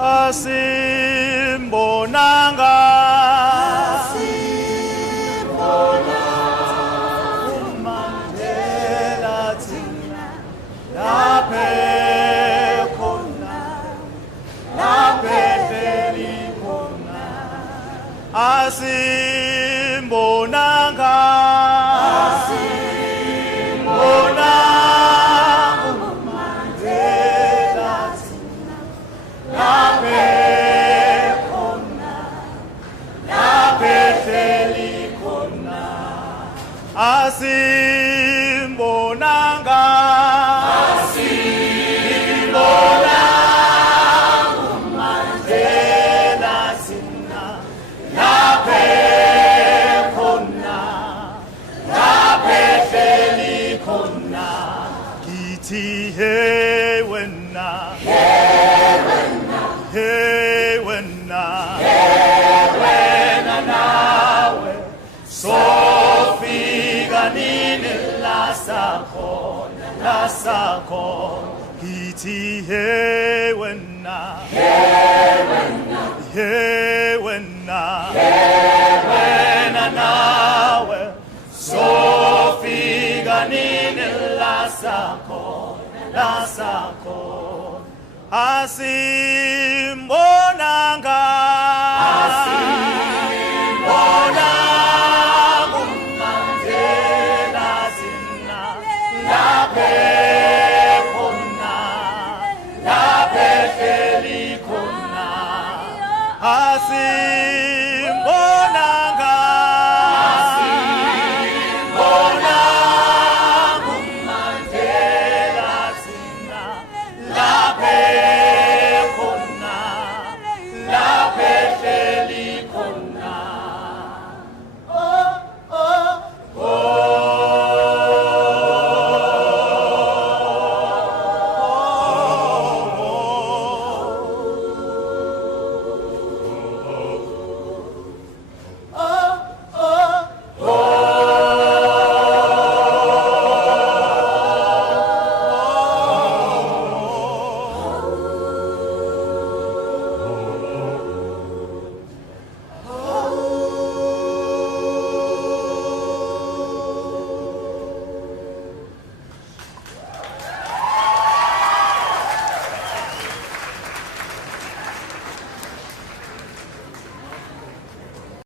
asimbonanga uMandela thina laphe khona laphe hleli khona asimbonanga asimbonanga uMandela thina laphe khona laphe hleli khona kithi hey wena hey wena nawe sofika nini la sakhona kithi hey wena nawe sofika nini la sakhona asimbonanga uMandela thina laphe khona laphe hleli khona